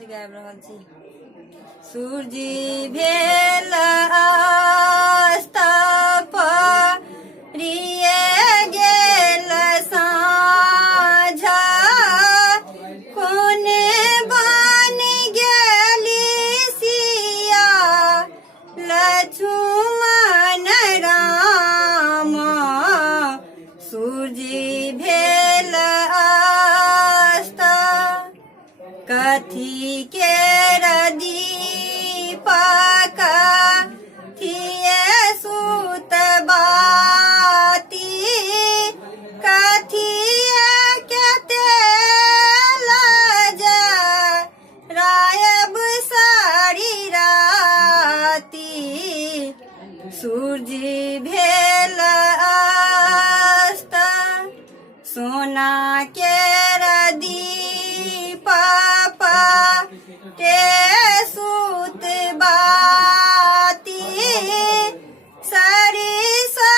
आज गाबि रहल छी। सूर्य भेल अस्त परिये गेल साँझ, कोने बन गेली सिया लक्ष्मण राम। सूर्य भेल अस्त कथी केर दीपक थिए सुत बाती, कथिए के तेल जरायब सारी राती। सूर्य भेल अस्त सोना केर दीपक ते सुत बाती, सरिसा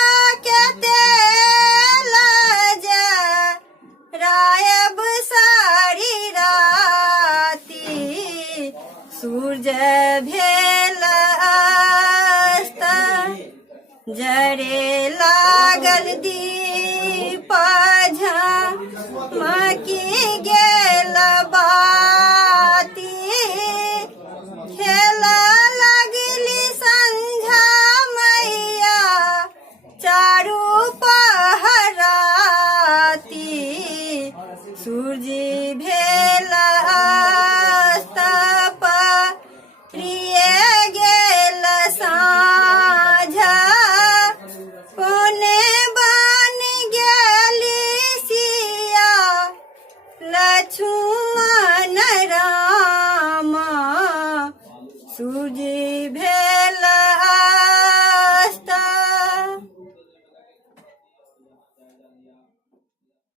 के तेल जरायब सारी राती। सूर्य भेल अस्त जरे लागल दीप झमकी गेल बाती, खेल लगली संझा मैया चारू पहराती। सूर्य भेल अस्त परिये गेल साँझ, कोने बन गेली सिया लक्ष्मण राम। सूर्य भेल